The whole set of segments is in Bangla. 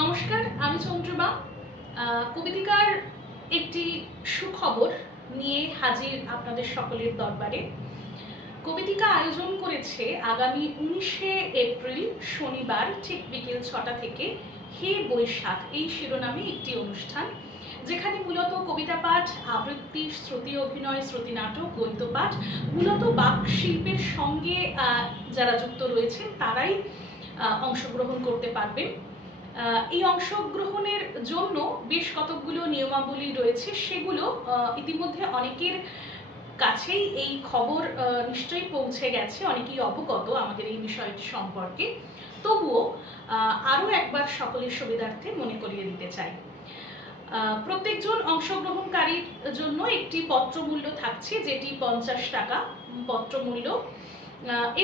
নমস্কার, আমি চন্দ্রমা। কবিতিকার একটি সুখবর নিয়ে হাজির আপনাদের সকলের দরবারে। কবিতিকা আয়োজন করেছে আগামী উনিশে এপ্রিল, শনিবার, ঠিক বিকেল ছটা থেকে হে বৈশাখ, এই শিরোনামে একটি অনুষ্ঠান, যেখানে মূলত কবিতা পাঠ, আবৃত্তি, শ্রুতি অভিনয়, শ্রুতি নাটক, গদ্য পাঠ, মূলত বাক শিল্পের সঙ্গে যারা যুক্ত রয়েছেন, তারাই অংশগ্রহণ করতে পারবেন। এই অংশগ্রহণের জন্য বেশ কতকগুলো নিয়মাবলী রয়েছে, সেগুলো ইতিমধ্যে অনেকের কাছেই এই খবর নিশ্চয়ই পৌঁছে গেছে, অনেকেই অবগত আমাদের এই বিষয়টি সম্পর্কে। তবুও আরও একবার সকলের সুবিধার্থে মনে করিয়ে দিতে চাই। প্রত্যেকজন অংশগ্রহণকারীর জন্য একটি পত্রমূল্য থাকছে, যেটি পঞ্চাশ টাকা পত্রমূল্য।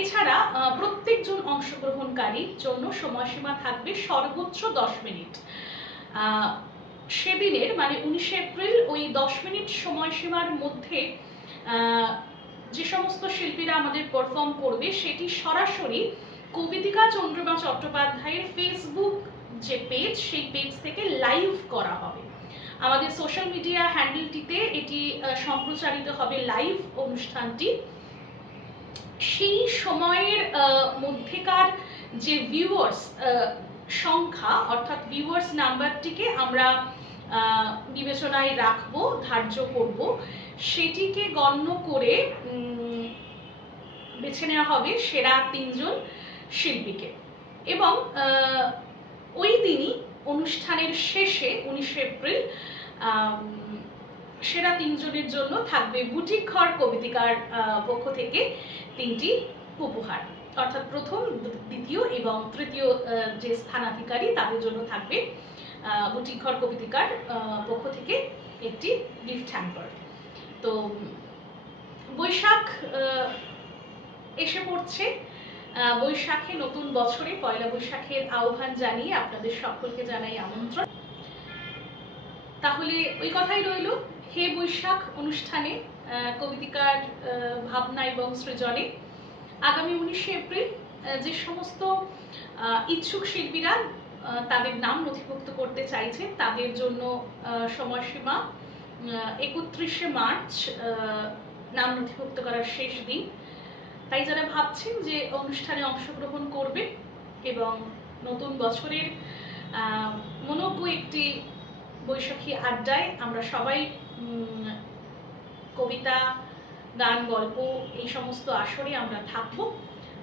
এছাড়া প্রত্যেকজন অংশগ্রহণকারীর জন্য সময়সীমা থাকবে সর্বোচ্চ দশ মিনিট। সেদিনের মানে উনিশে এপ্রিল, ওই দশ মিনিট সময়সীমার মধ্যে যে সমস্ত শিল্পীরা আমাদের পারফর্ম করবে, সেটি সরাসরি কবিতিকা চন্দ্রমা চট্টোপাধ্যায়ের ফেসবুক যে পেজ সেই পেজ থেকে লাইভ করা হবে। আমাদের সোশ্যাল মিডিয়া হ্যান্ডেলটিতে এটি সম্প্রচারিত হবে লাইভ অনুষ্ঠানটি। সেই সময়ের মধ্যেকার যে ভিউয়ার্স সংখ্যা, অর্থাৎ ভিউয়ার্স নাম্বারটিকে আমরা বিবেচনায় রাখব, ধার্য করব, সেটিকে গণ্য করে বেছে নেওয়া হবে সেরা তিনজন শিল্পীকে। এবং ওই দিনই, অনুষ্ঠানের শেষে, উনিশে এপ্রিল সেরা তিনজনের জন্য থাকবে বুটিক ঘর কবিতিকার পক্ষ থেকে তিনটি উপহার। অর্থাৎ প্রথম দ্বিতীয় এবং তৃতীয় যে স্থানাধিকারী তাদের জন্য থাকবে আহ, ঘর কবিতিকার পক্ষ থেকে একটি গিফট হ্যাম্পার তো বৈশাখ এসে পড়ছে। বৈশাখে নতুন বছরে পয়লা বৈশাখের আহ্বান জানিয়ে আপনাদের সকলকে জানাই আমন্ত্রণ। তাহলে ওই কথাই রইল। হে বৈশাখ অনুষ্ঠানে কবিতিকার ভাবনা এবং সৃজনে আগামী উনিশে এপ্রিল যে সমস্ত ইচ্ছুক শিল্পীরা তাদের নাম নথিভুক্ত করতে চাইছে, তাদের জন্য সময়সীমা একত্রিশে মার্চ নাম নথিভুক্ত করার শেষ দিন। তাই যারা ভাবছেন যে অনুষ্ঠানে অংশগ্রহণ করবে এবং নতুন বছরের মনোজ্ঞ একটি বৈশাখী আড্ডায় আমরা সবাই কবিতা গান গল্প এই সমস্ত আসরে আমরা থাকব।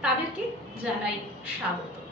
তাদেরকে জানাই স্বাগত।